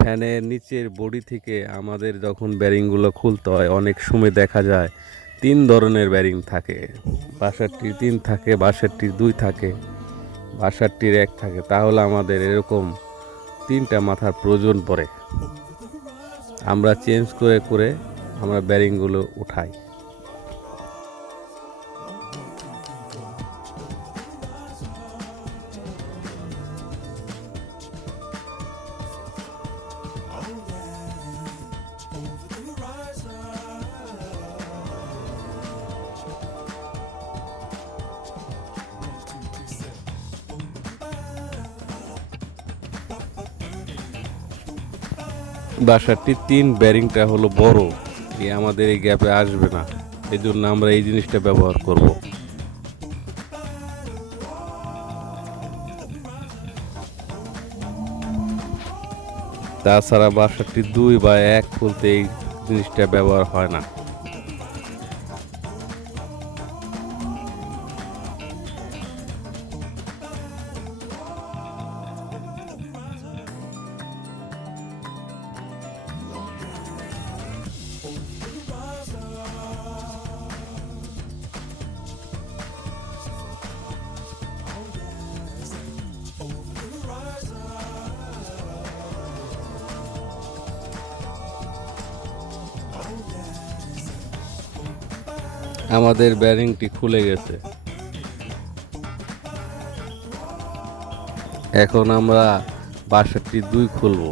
ফ্যানের নিচের বডি থেকে আমাদের যখন ব্যারিংগুলো খুলতে হয় অনেক সময় দেখা যায় 3 ধরনের ব্যারিং থাকে। 62-র 3 থাকে, 62-র 2 থাকে, 62-র 1 থাকে। তাহলে আমাদের এরকম 3টা মাথার প্রয়োজন পড়ে। আমরা চেঞ্জ করে করে আমরা ব্যারিংগুলো উঠাই। বাসারটির 3 ব্যারিংটা হলো বড়, আমাদের এই গ্যাপে আসবে না, এই জন্য আমরা এই জিনিসটা ব্যবহার করব। তাছাড়া 62 বা 1 খুলতে এই জিনিসটা ব্যবহার হয় না। আমাদের ব্যারিংটি খুলে গেছে। এখন আমরা 62 খুলব।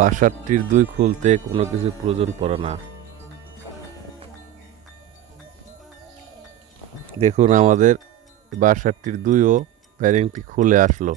বাসারটির 2 খুলতে কোনো কিছু প্রয়োজন পড়ে না। দেখুন আমাদের 62-ও ব্যারিংটি খুলে আসলো।